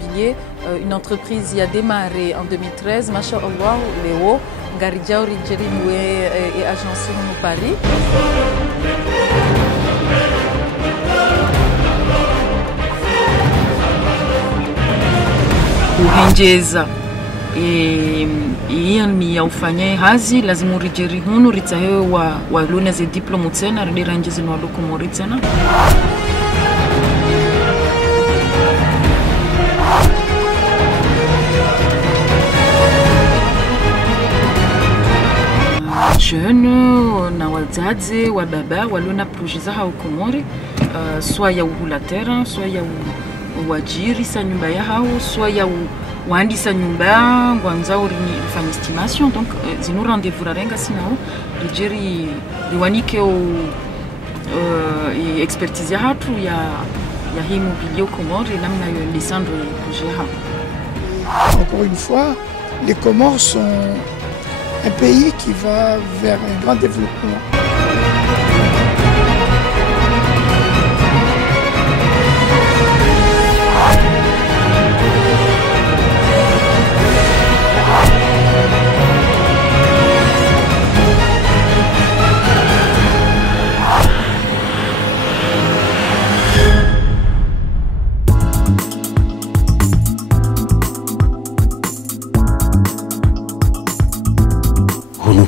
Immobilier, une entreprise qui a démarré en 2013, Masha'Allah, Léo, Garidja Rijeriwe et agence de Paris. Kuhenjeza ni ya ufanye hazi lazima urijeri hunu ritsahewe wa luna ze diplomu tsena ridiranjezi na waluku mori tsena. Jeune na wazazi wa baba waluna projet za haukomori soit ya uhulatera soit ya wajiri sa nyumba ya hao soit ya wandi sa nyumba ngwanza urifanya estimation donc zinu rendez-vous rarenga sinao rijeri riwanike expertise ya hatu ya hii immobilier au Comores namna yo descendre projet hao. Encore une fois, les Comores sont un pays qui va vers un grand développement.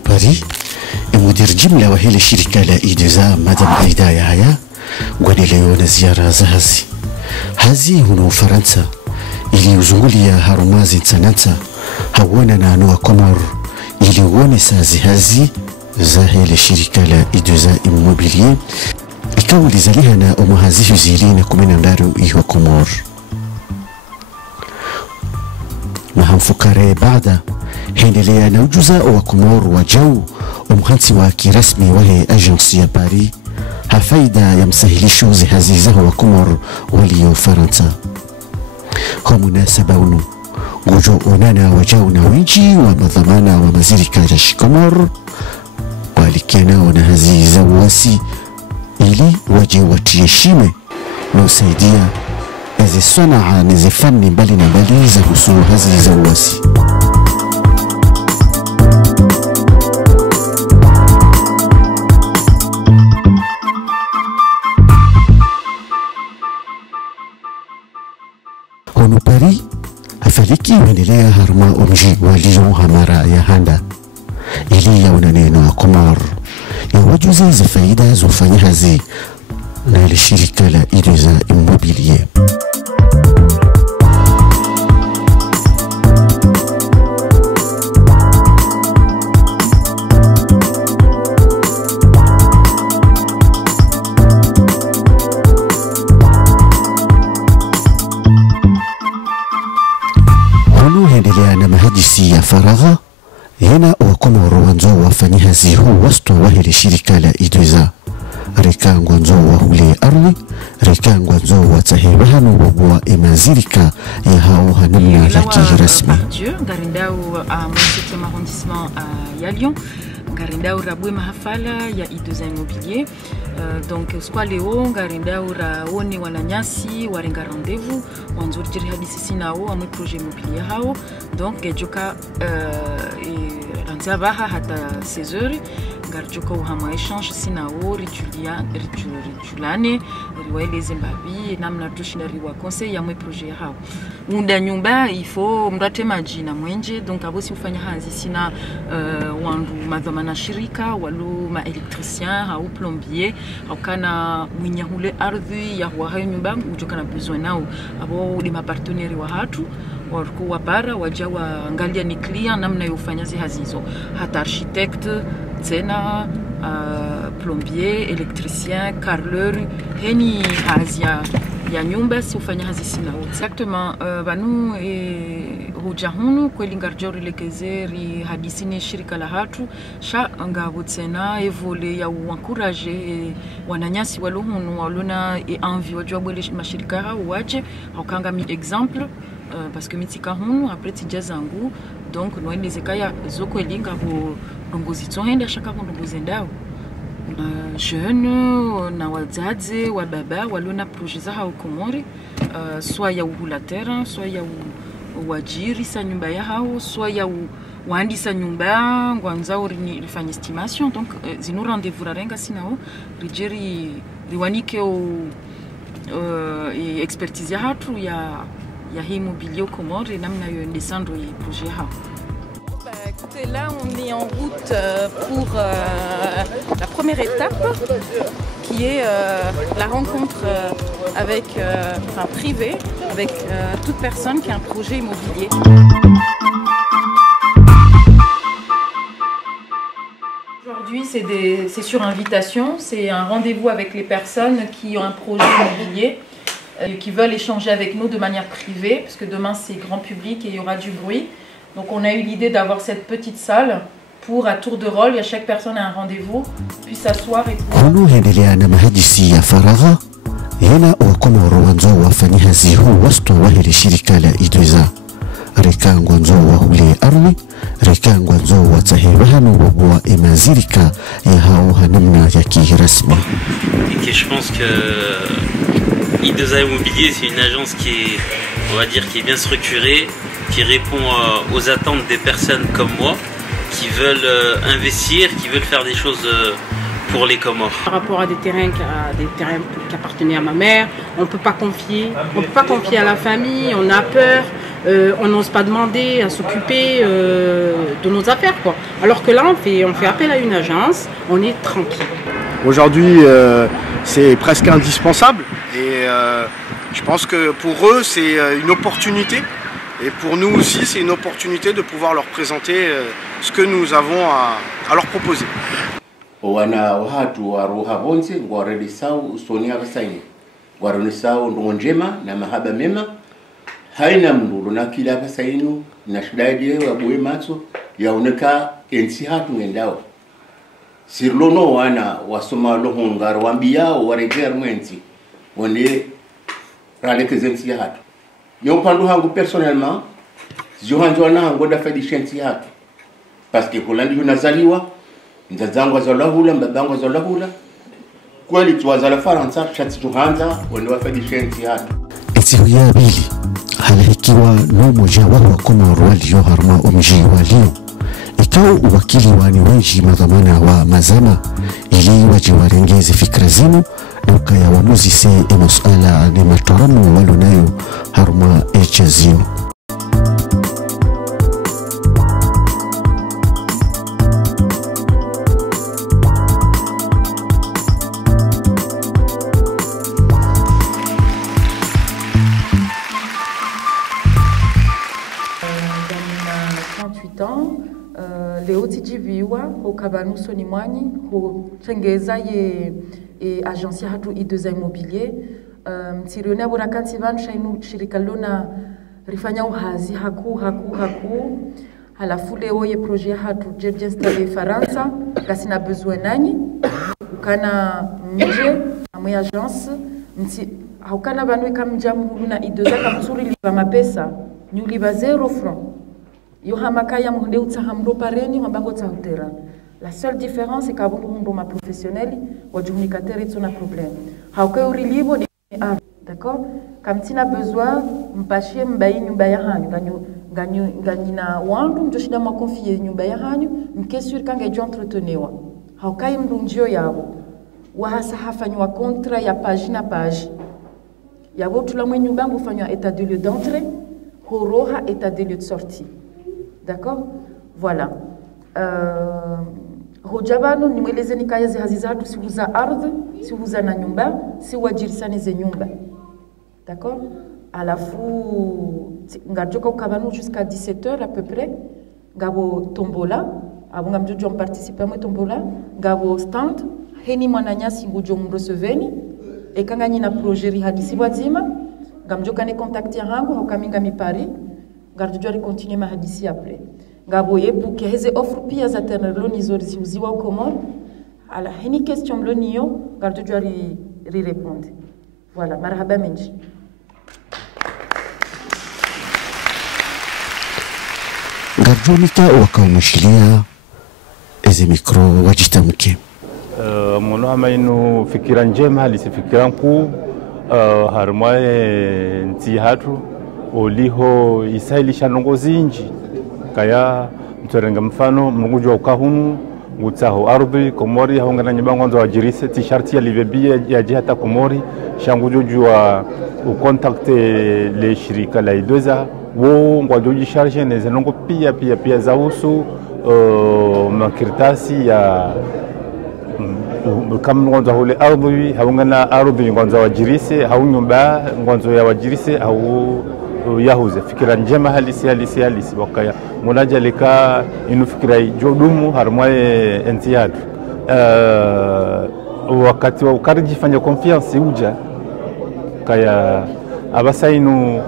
Paris مدير جملة وهي شركة لا إيدزا مدام أيدا يايا قولي ليونا زيارة زهزي هذه هنا فرنسا اللي يزولي هارومازي تسانانسا هوانا نانو كومور اللي ونسا زهزي زاهي لشركة لا إيدزا إموبيليي إكاولي زاليهنا أمهازي زيلين كمين ندارو إيهو كومور مهم فكاري بعد هندليا نوجزا وكمور وجو ومخنسي واكي رسمي وهي أجنسية باري هفايدة يمسهلي شوزي هزيزة وكمور وليو فرنسا هم مناسبة ونو وجو أونانا وجونا وينجي ومضمانا ومزيركا جاش كمور ولكينا ونهزيزة واسي إلي وجي وتيشيمي نو سيديا إذا صنع نزفني بالنا باليزة وسو هزيزة واسي هونو باري هفاليكي ونليا هرما أمجي وليون همارا يا هاندا إلي ونانينو كومور يوجو زي زفايدة زوفاني هزي نال الشركة لا إيدزا إموبيليي مهندسية فراغة هنا وكمور وانزو وفنيها زيهو وسط وهي شركة لا إيدوزا ريكان وانزو وهولي أرضي ريكان وانزو وتهيبهن وبوا إمازيريكا يهاو هنلنا لكي رسمي غارنداو منسيك مهندسمان يا ليون غارنداو رابوي mahafala ya Idoza Immobilier donc squaleo غارنداو raoni wananyasi warenga rendez-vous wanzuri jiri hadisi sinao amwe projet immobilier hao donc gejoka ranzabaha hata 16h garjoka uhama échange sinao rijulane riwaeleze mbabi namna tushinda riwa conseil amwe projet hao unda nyumba ifo mrate majina mwenje donc abosi ufanya hazi sina wandu madhamana shirika walu ma électricien au plombier au kana mwinya hule ardhi ya huwa hayo nyumba ujoka na besoin nao abo de ma partenaire wa hatu warku wapara wajawa angalia ni client namna yofanya hazizo hata architecte tena plombier électricien carreleur heni hazia ya nyumba si ufanya hazi sina exactement banu hujahunu kweli ngarjori lekezeri hadisini shirika la hatu sha ngabo tena evole ya encourager wananyasi walohunu walona envie wajwa bwele mashirika hao waje hakanga mi exemple parce que mitika hunu après tija zangu donc noende zekaya zoko elinga bo ndongozi tsohenda shaka ndongozi ndao jeune na wazazi wa baba waliona projet za hao Komori, soit ya uhulatera, soit ya wajiri sa nyumba ya hao, soit ya waandisa nyumba ngwanzao rifanya estimation. Donc zinu rendez-vous rarenga sinao rijeri riwanike expertise ya hatu ya immobilier Komori namna yo descendre projet hao. Écoutez, là on est en route pour la première étape qui est la rencontre avec, privée avec toute personne qui a un projet immobilier. Aujourd'hui c'est sur invitation, c'est un rendez-vous avec les personnes qui ont un projet immobilier qui veulent échanger avec nous de manière privée parce que demain c'est grand public et il y aura du bruit. Donc on a eu l'idée d'avoir cette petite salle pour à tour de rôle, et chaque personne a un rendez-vous, puis s'asseoir et huendelea na mahadisi ya faragha yana wakomoro wanzo wafanyazi huu wasto wahili shirika la idweza rekangwa nzo wahule arwi rekangwa nzo watahewa hanu wabua emazirika ya hao hanamna ya kirasmi. Et je pense que I2A Immobilier, c'est une agence qui est, on va dire, qui est bien structurée, qui répond aux attentes des personnes comme moi, qui veulent investir, qui veulent faire des choses pour les Comores. Par rapport à des terrains qui appartenaient à ma mère, on ne peut pas confier à la famille, on a peur, on n'ose pas demander à s'occuper de nos affaires, quoi. Alors que là, on fait appel à une agence, on est tranquille. Aujourd'hui, c'est presque indispensable et je pense que pour eux, c'est une opportunité. Et pour nous aussi, c'est une opportunité de pouvoir leur présenter ce que nous avons à leur proposer. Wana watu wa roha bonze ngwarelisau sonia basaini ngwarelisau ndonjema na mahaba mema haina mndu na kila basainu na shidaje wa boe matso yaoneka ensi hatu ngendao sirlono wana wasoma lohongar wambia wareger mwenzi wone raleke zensi hatu yo pandu hangu personnellement johanjo na hangu da fedi shensi hatu parce que kolandi unazaliwa nzazangu azalahula mbabangu azalahula kweli tuwazala Faransa chati tuhanza wende wafedi shensi hatu siku ya pili halahikiwa no moja wa Komoro walio harma omji walio ikawa uwakili wani wenji madhamana wa mazama ili wajiwarengeze fikra zinu nuka ya wamuzi se masuala ni mataramu walunayo harma echazio. Leo tijiviwa hukabanuso ni mwani huchengeza ye agence ya hatu I2A Immobilier mtirione burakansi vanu shainu shirika lona rifanya uhazi haku halafu leo ye projet hatu jeje installe Faransa kasina besoin nanyi ukana mje amwe agence mti haukana vanu kamjamu na I2A kamsuri liva mapesa nyuliva 0 francs. La seule différence c'est qu'avant ma professionnel ou communicateur et son problème. Hauka uri libo ni d'accord? Comme tu as besoin mpashie mbai nyumba ya hanyu nganyina wandu mjoshida mwa confier nyumba ya hanyu mke sur kanga ejo entretenewa. Hauka imrunjio yabo. Wa hasa hafanywa contrat ya page na page. Yabo tulamwe nyumba ngufanywa état de lieu d'entrée, horoha état de lieu de sortie. D'accord? Voilà. Hojabano nimweleze nikayazi hazizatu si huza ardhi, si huza na nyumba, si wajirisane ze nyumba. D'accord? Alafu ngajoka ukabanu jusqu'à 17h à peu près. Ngabo tombola, abunga mjojo participer mwe tombola, ngabo stand, heni mwananyasi ngujo mroseveni, ekanga nyina projeri hadisi wazima, ngamjoka ne contacter hangu hokaminga mi Paris. Gardu continue ma hadisi après. Ngabo yebuke heze offre pia za tenelo nizori ziuziwa Komoro. Ala hini question mloniyo gardu ri répondre. Voilà, marhaba menji. Gardu nika wakaumshilia eze mikro wajitamke. mono ama inu fikira njema halisi fikira nkuu harumwae nti hatu oliho isailisha nongozi inji kaya mtorenga mfano mnugujwa ukahunu ngutaho ardhi Komori haungana nyibango nzo wajirise t-shirt ya livebia ya jihata Komori shangujujwa ukontakte le shirika la idoza wo ngwajoji charge neze nongo pia za usu makirtasi ya kama ngonzo hule ardhi haungana ardhi ngonzo wajirise haunyumba ngonzo ya wajirise au yahuze fikira njema halisi wakaya munaja leka inu fikira jodumu harumwae entiyadu wakati wa ukariji fanya confiance uja kaya abasa inu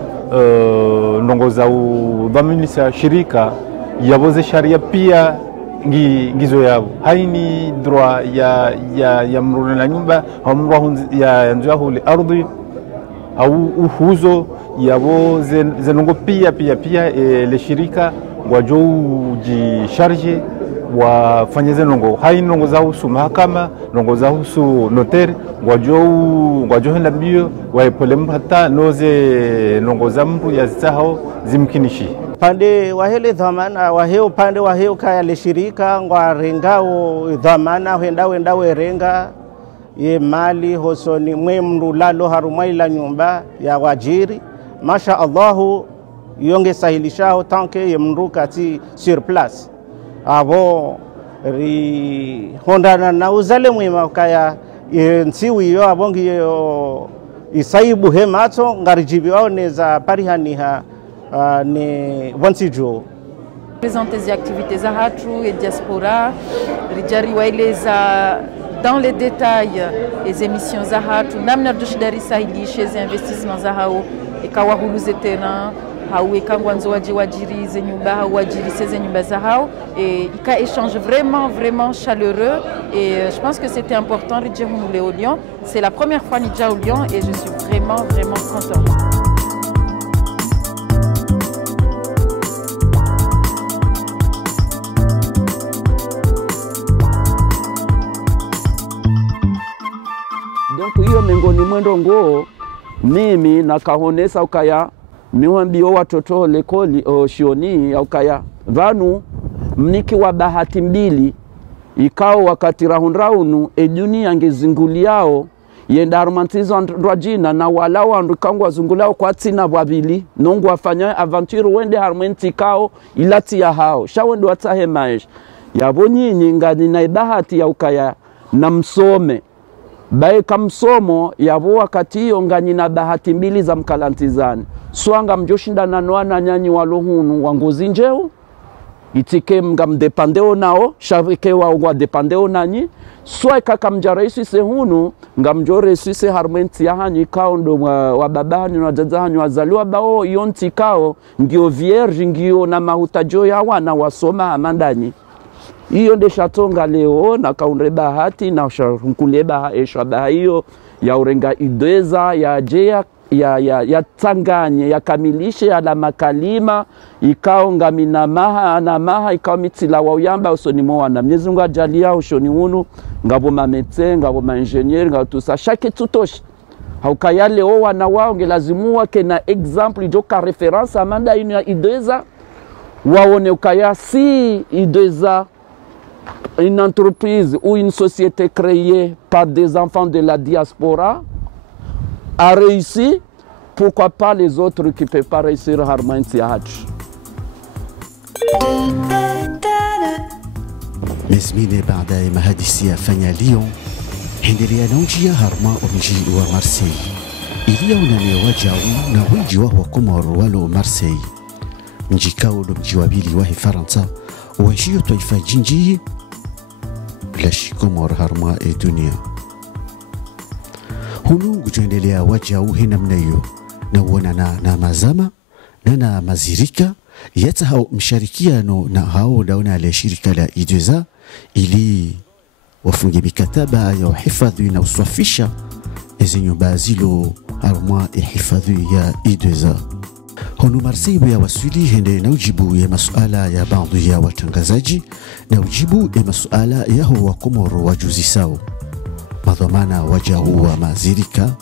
nongoza udhaminisa shirika yaboze sharia pia ngizo yao haini droit ya mruna na nyumba hamrwa ya nzua hule ardhi au uhuzo yabo zenongo pia le shirika wajo jisharge wafanye zenongo hai nongo za husu mahakama nongo za husu notaire wajo hela bio waepolemu hata noze nongo za mru ya zitahao zimkinishi pande wahele dhamana waheo pande waheo kaya le shirika ngwa rengao dhamana wenda werenga ye mali hosoni mwe mru lalo harumai la nyumba ya wajiri masha Allahu yonge sahilishao tanke ye mru kati sur place abo ri hondana na uzale mwema kaya nsiwi yo abongi yo isaibu hemato ngarijibi wao neza parihaniha ne vansijo présenter les activités zahatu et diaspora rijari waileza dans les détails les émissions zahatu namna dushidari sahili chez investissements zahao ikawa huluze terrain hau ekangwanzo wajirize nyumba hau wajirise nyumba zahao et ika échange vraiment chaleureux et je pense que c'était important rijehunu le Lyon. C'est la première fois nija au Lyon et je suis vraiment content. Donc hiyo mengoni mwendo ngoo mimi nakahonesa ukaya niwambio watoto lekoli shioni ukaya vanu mniki wa bahati mbili ikao wakati rahunraunu dunia ngezinguliao yenda romantizo ndwajina na wala wandu kangwa zungulao kwa tina wabili nongu wafanya aventure wende harmenti kao ilati ya hao shawendo watahe maisha yabo nyinyi ngani na bahati ya ukaya na msome bae kamsomo yabo wakati hiyo ngani na bahati mbili za mkalantizani swanga mjoshinda na noana nyanyi walohunu wangozi njeu itike mga mdepandeo nao shavike wa depandeo nanyi swa kaka mjaraisi sehunu nga mjoresi se harmenti ya hanyi kao ndo wa babani na jaza hanyi wazaliwa bao yonti kao ndio vierge ndio na mahutajo ya wana wasoma amandani hiyo nde shatonga leo na kaunre bahati na sharunkule bahasha hiyo ya urenga ideza ya jea ya tanganye ya kamilishe ya la makalima ikao ngamina maha na maha ikao mitila wa uyamba usoni mwana Mwenyezi Mungu ajalia ushoni hunu ngabo mamete ngabo maingenier ngabo tusa chaque tutoshi haukaya leo wana wao ngelazimu wake na example joka reference amanda inu ya ideza waone ukaya si ideza une entreprise ou une société créée par des enfants de la diaspora a réussi, pourquoi pas les autres qui ne peuvent pas réussir à Harmantiahatch. مزمينة بعد ما هذه السيافة ليون هندريا نوجيا هرما أمجي ومارسي إليا ونامي واجاو نويجي وهو كمار والو مارسي نجي كاولو مجي وابيلي وهي فرنسا وشيو طيفة جنجي لاش كمار هرما الدنيا هنو جوينيليا واجاو هنا منيو نوانا نامازاما نانا مازيريكا يتهاو مشاركيانو نهاو داونا لشركة لا إيدوزا ili wafunge mikataba ya uhifadhi na uswafisha ezenyo bazilo harumwa ihifadhi ya idweza. Hunu Marseille ya waswili hende na ujibu ya masuala ya baadhi ya watangazaji na ujibu ya masuala ya huwa Komoro wajuzi sao. Madhamana waja huwa mazirika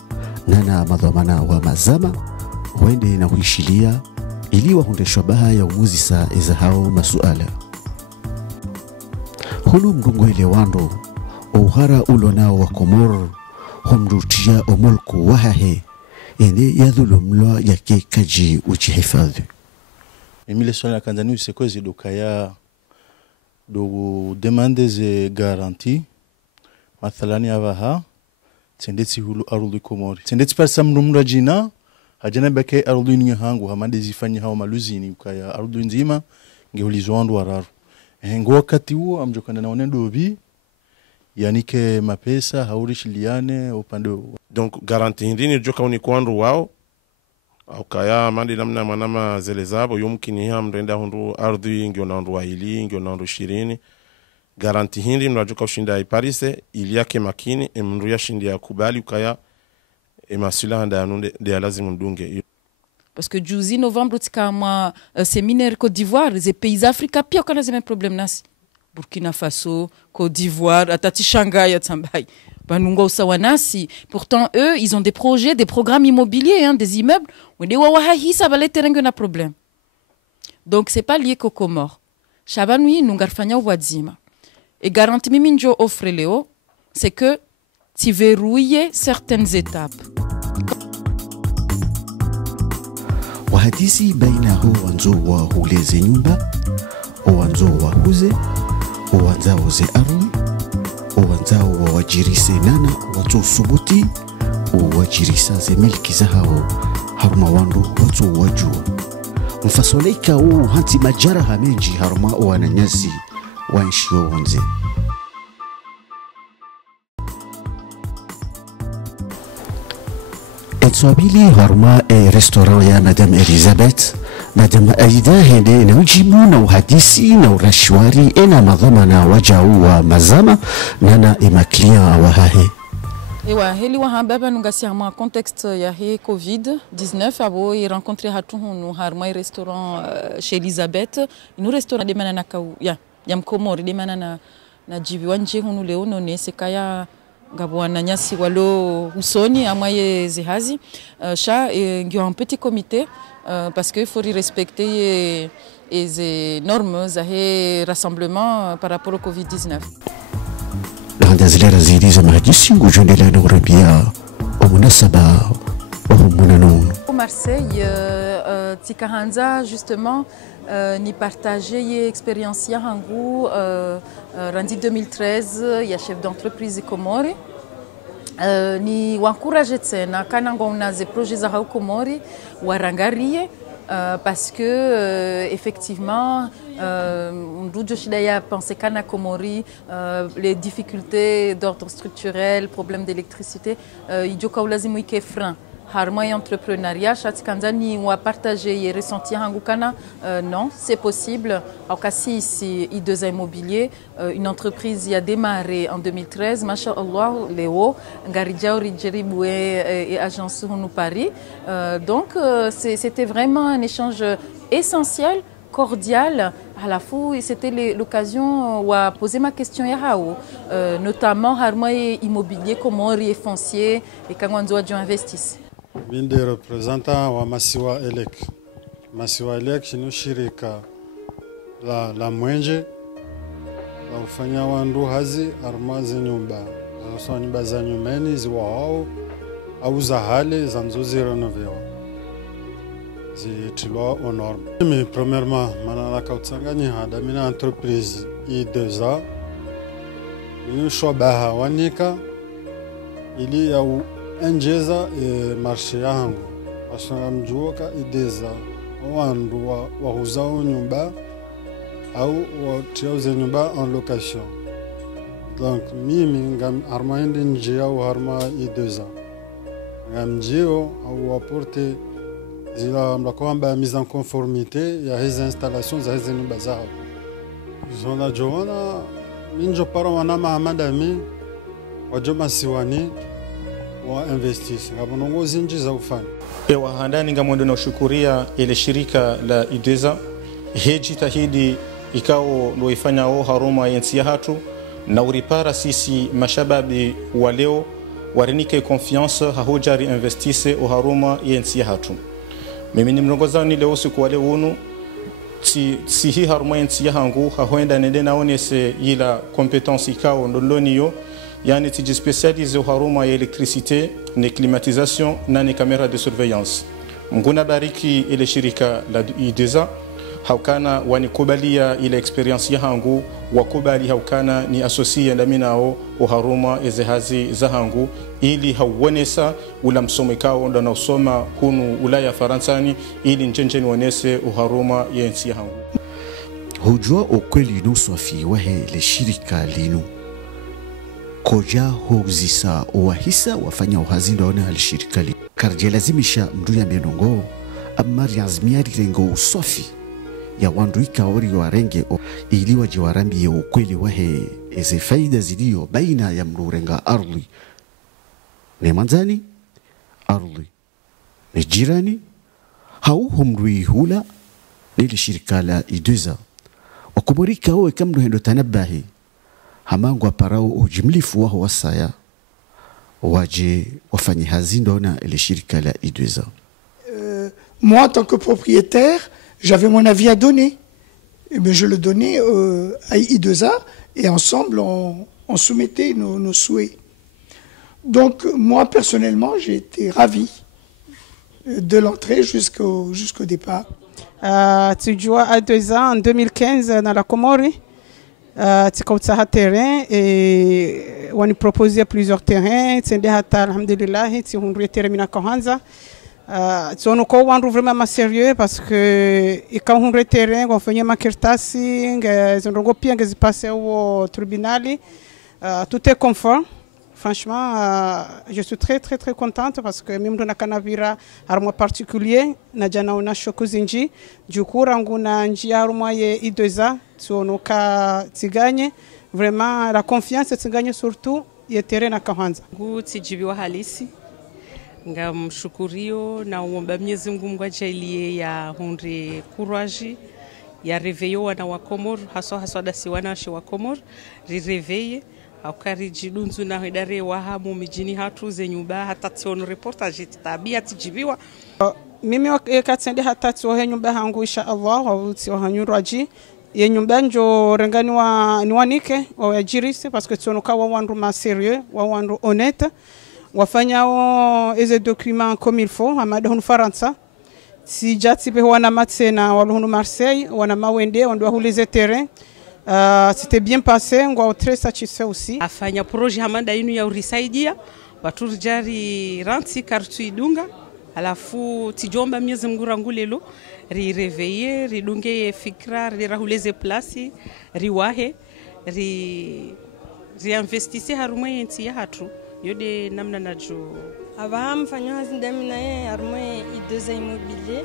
nana madhamana wa mazama wende na huishilia ili wahundeshwa baha ya umuzi saa eza hao masuala. Hunu mdungwele wando uhara ulo nao wa Komoro humrutia omolku wahahe ene ya dhulumlwa yake kaji uchihifadhi. Emile swala kanzani usekwezi dukaya do demande ze garanti mathalani avaha tendetsi hulu aruli Komori tendetsi parsa mnumra jina hajana beke aruli ni hangu hamande zifanya hao maluzini ukaya aruli nzima ngeulizwandu wararu ngo wakati huo amjokana na onendo bi yanike mapesa haurishiliane upande. Donc garanti hindini joka unikwandu wao au kaya mandi namna manama zele zabo yumkini hamrenda hundu ardhi ngio na hundu wahili ngio na hundu 20 garanti hindi mnajoka ushinda iparise ili yake makini mndu ya shindi ya kubali ukaya emasula handa yanunde de lazima ndunge. Parce que juzi novembre tika ma séminaire Côte d'Ivoire les pays africains pio kana zeme problème nasi Burkina Faso, Côte d'Ivoire, atati Shanghai atsambai. Banungo usawanasi. Pourtant eux ils ont des projets, des programmes immobiliers hein, des immeubles où des wawahi ça va les terrains na problème. Donc c'est pas lié qu'au Comores. Shabanui nungarfanya wadzima. Et garantie mimi njo offre Léo, c'est que tu verrouilles certaines étapes. Wahadisi baina ho wanzo wa huleze nyumba, wanzo wa huze, wanzao ze arwi, wanzao wa wajirise nana, watu subuti, wajirisa ze milki za hao, haruma wandu watu wajua. Mfasoleka hanti majara hamenji haruma wananyasi, wanshio wanze. Etswabili harma restaurant ya Madame Elizabeth, Madame Aida hende na ujibu na uhadisi na urashwari ena madhamana wajau wa mazama nana ima client wa hahe. Ewa heli wa hambaba nungasi harma contexte ya he Covid-19 abo i rencontré hatuhunu harma restaurant chez Elizabeth, inu restaurant de manana kau ya mkomori de manana na jibi wanje hunu leo none sekaya Gabouana nyasi walo usoni amaye zihazi cha ngio un petit comité parce que il faut respecter les normes zahe rassemblement par rapport au Covid-19. L'andazilera zidi za mahadisi ngujondela na urabia omunasaba omunanun. Au Marseille tikahanza justement ni partager expérience ya hangu Randi 2013 ya chef d'entreprise Komori ni wancourage tena kana ngona ze projets za Komori warangarie parce que effectivement ndujo shida ya penser kana Komori les difficultés d'ordre structurel, problèmes d'électricité ijoka ulazimu ike frein harma entrepreneuriat chatikanzani wa partager et ressentir hangukana non c'est possible au cas ici I2A immobilier une entreprise a démarré en 2013 machallah Léo ngarijao rijeribu et agence nous Paris donc c'était vraiment un échange essentiel cordial à la fois et c'était l'occasion où à poser ma question notamment harma immobilier Komori et foncier et kangwanzo adjo investisse. Mimi ndiye representant wa Masiwa Elek. Masiwa Elek ni shirika la Mwenje la kufanya wandu hazi armazi nyumba. Sasa nyumba za nyumeni ziwa hao au za hale za nzozi renovewa. Zitilwa aux normes. Mais premièrement, manala kautsanganya hada mina entreprise I2A. Ni shobaha wanika ili ya enjeza marché yangu ashanga mjuoka ideza wandu wahuzao nyumba au watiauze nyumba en location. Donc mimi ngam armaende njia au harma I2A ngam njio au apporter zila mlakwamba mise en conformité ya hizi installations za hizi nyumba zao zona joona minjo para wana mahamadami wajoma siwani wa investisi ngabo nongozi nji za ufanya ewa handani ngamwendo na ushukuria ile shirika la ideza heji tahidi ikao ndo ifanya o haruma yensi ya hatu na uripara sisi mashababi wa leo warinike confiance hahojari investise o haruma yensi ya hatu mimi ni mlongozani leo siku wale unu si hi haruma yensi ya hangu hahoenda nende naonese ila competence ikao ndoloni yo yani tiji spécialisé au haruma ya électricité ni climatisation na ni caméra de surveillance mnguna bariki ile shirika la ideza haukana wanikubalia ile experience ya hangu wakubali haukana ni associé ndami nao au haruma ezehazi za hangu ili hauonesa ula msomekao ndo na usoma kunu ulaya faransani ili njenjeni wonese au haruma yensi ya hangu hujua ukweli nuswafi wahe ile shirika linu koja huzisa wahisa wafanya uhazindo wana alishirikali karje lazimisha mdu ya menongo amari azmiari rengo usofi ya wandu ikaori wa renge ili wajiwarambi ya ukweli wahe eze faida zilio baina ya mrurenga ardhi ne manzani ardhi ne jirani hauho mrui hula nili shirika la ideza wakuborika oe kamdu hendo tanabahi hamangwa parao ujimlifu waho wasaya waje wafanyi hazindo na ile shirika la ideza. Moi en tant que propriétaire, j'avais mon avis à donner. Mais je le donnais à I2A et ensemble on soumettait nos souhaits. Donc moi personnellement j'ai été ravi de l'entrée jusqu'au départ. Tu joues à I2A en 2015 dans la Comore. Tikautsaha terrain et on proposait plusieurs terrains. Tsende hata alhamdulillah tihundwe termina kahanza. Tsono ko wandu vraiment sérieux parce que ikahundwe terrain on faisait makertasi ngezongo pia ngezipase au tribunal. Tout est conforme. Franchement, je suis très contente parce que même dans la canavira harmo particulier na jana ona shokuzinji jukura nguna njia harmo ye I2A tuonoka tiganye vraiment la confiance tiganye surtout ye terrain na kahanza nguti jibiwa halisi ngamshukurio na uomba Mwenyezi Mungu mgwajalie ya hundre courage ya reveyo wana wa Komoro haswa dasi wana wa Komoro rireveye aukarijidunzu na idare wa hamu mijini hatu zenyumba hata tion reportage tabia tijibiwa mimi wakati hata tio nyumba hangu insha Allah au tio hanyuraji ye nyumba njo rengani wa niwanike wa ajirisi parce que tionoka wa wandu ma sérieux wa wandu honnête wafanya eze documents comme il faut amada hunu Faransa si jati pe wana matsena wa hunu Marseille wana mawende ndo hulize terrain. C'était bien passé, on est très satisfait aussi. Afanya projet hamanda inu ya urisaidia baturjari ranti kartu idunga alafu tijomba Mwenyezi Mungu rangulelo rireveye ridunge fikra rirahuleze place riwahe riinvestisse harumwe yenti ya hatu yode namna najo abaham fanyo hazindami naye harumwe I2A immobilier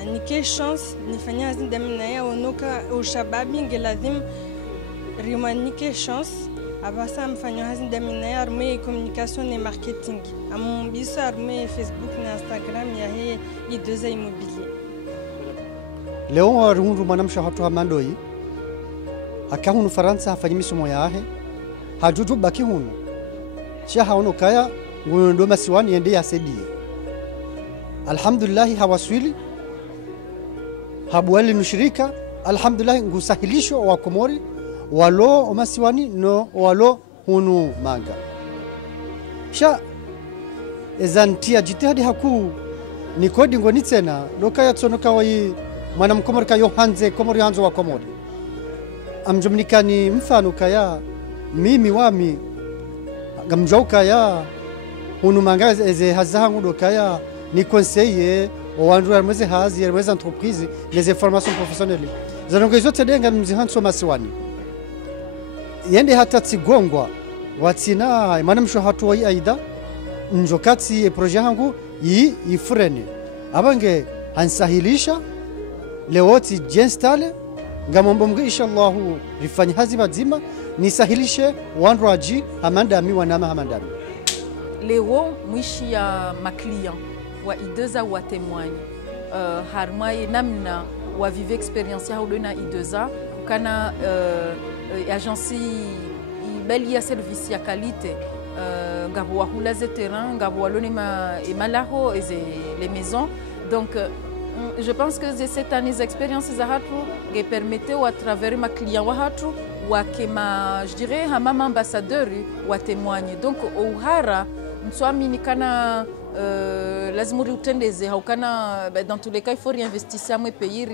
anike chance nifanya hazindami naye onoka ushababi ngelazim rimanike chance abasa mfanyo hazindami naye harumwe communication et marketing amumbiso harumwe Facebook na Instagram ya he I2A immobilier leo arundu manamsha hatu hamandoi akahunu Faransa hafanyi misomo yahe hajuju baki hunu sha haono kaya ngundo masiwani ende ya sedie alhamdulillah hawaswili habwali nushirika alhamdulillah ngusahilisho wa Komori walo masiwani no walo hunu manga sha ezantia jitihadi haku ni kodi ngoni tena lokaya tsonoka wai mwana mkomori kayo hanze Komori hanzo wa Komori amjumnikani mfano kaya mimi wami gamjauka ya hunu manga eze hazahangu dokaya ni conseiller wandu ya mweze hazi ya mweze entreprise les informations professionnelles zanongo zote denga mzihanso masiwani yende hata tsigongwa watina mana msho hatu wa aida njokati projet hangu ifrene abange hansahilisha lewoti jenstale ngamombo mge inshallahu rifanye hazi bazima nisahilishe wandu aji amandami wanama amandami. Leo mwishi ya maklient wa ideza wa témoigne harma namna wa vive experience ya udona ideza kana agence bali ya service ya qualité ngabo wahula ze terrain ngabo walone malaho et les maisons. Donc je pense que cette année expérience za hatu ge permettre à travers ma client wa hatu wa kema je dirais hamama ambassadeur wa témoigne. Donc au hara mswami kana lazima utendeze haukana dans tous les cas il faut réinvestir mwe pays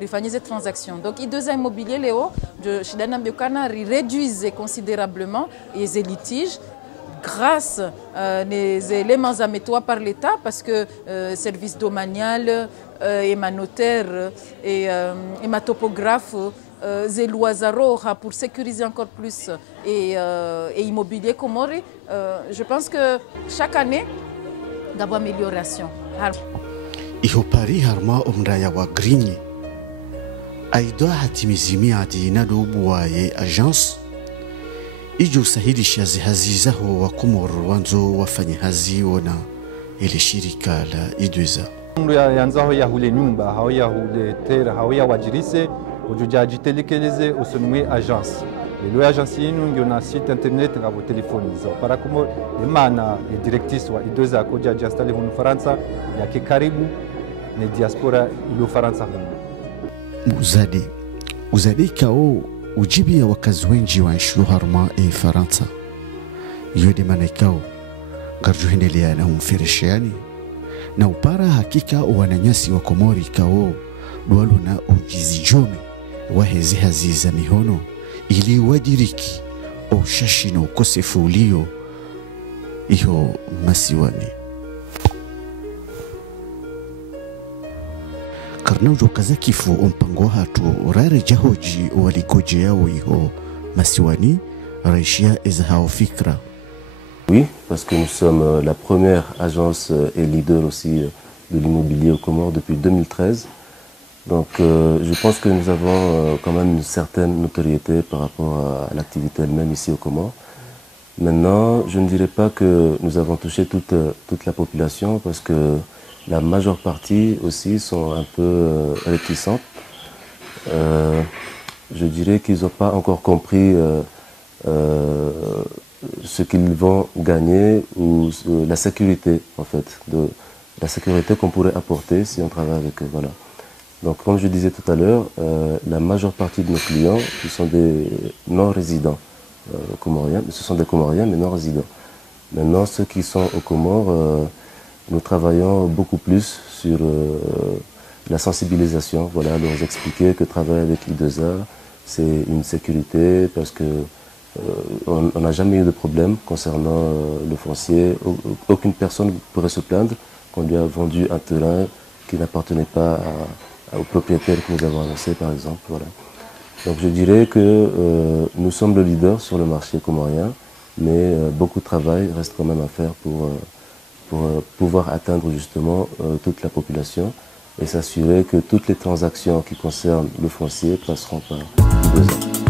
rifanye ces transactions. Donc i deux immobilier leo je shidana biokana réduise considérablement les litiges grâce les éléments amétois par l'État parce que service domanial et ma notaire et ma topographe Zelouazaro pour sécuriser encore plus et immobilier Comore. Je pense que chaque année d'abord amélioration. Iho pari harma umraya wa grinye aidoa hatimizimia adina dobuwaye agence ijo sahilisha zihazizaho wa Komoro wanzo wafanye hazi wona ile shirika la idweza ndu yanzaho yahule nyumba hao yahule tera hao ya wajirise ujujaji telekeleze usunwe agence lelo agence yenu ndio na site internet ngabo telefoniza para como imana directrice wa idweza ko jaji installe mu Faransa yake karibu ne diaspora ilo Faransa uzadi kao ujibia wakazi wengi wa nshuru harma Faransa yode manaikao garjuhendelea na umferesheani na upara hakika wananyasi wa Komori kao dualo na ujizijome wahezi haziza mihono ili wadiriki o shashi na ukosefu ulio iho masiwani karnaujo kazakifu mpango hatu rare jahoji waligoje yao iho masiwani raishia ezahao fikra. Oui, parce que nous sommes la première agence et leader aussi de l'immobilier aux Comores depuis 2013. Donc je pense que nous avons quand même une certaine notoriété par rapport à l'activité elle-même ici aux Comores. Maintenant, je ne dirais pas que nous avons touché toute la population parce que la majeure partie aussi sont un peu réticentes. Je dirais qu'ils n'ont pas encore compris ce qu'ils vont gagner ou la sécurité en fait, la sécurité qu'on pourrait apporter si on travaille avec eux. Voilà. Donc comme je disais tout à l'heure, la majeure partie de nos clients qui sont des non-résidents comoriens, ce sont des Comoriens mais non-résidents. Maintenant ceux qui sont aux Comores, nous travaillons beaucoup plus sur la sensibilisation, voilà, leur expliquer que travailler avec I2A c'est une sécurité parce que on n'a jamais eu de problème concernant le foncier. Aucune personne ne pourrait se plaindre qu'on lui a vendu un terrain qui n'appartenait pas au propriétaire que nous avons annoncé, par exemple. Voilà. Donc je dirais que nous sommes le leader sur le marché comorien, mais beaucoup de travail reste quand même à faire pour pouvoir atteindre justement toute la population et s'assurer que toutes les transactions qui concernent le foncier passeront par I2A.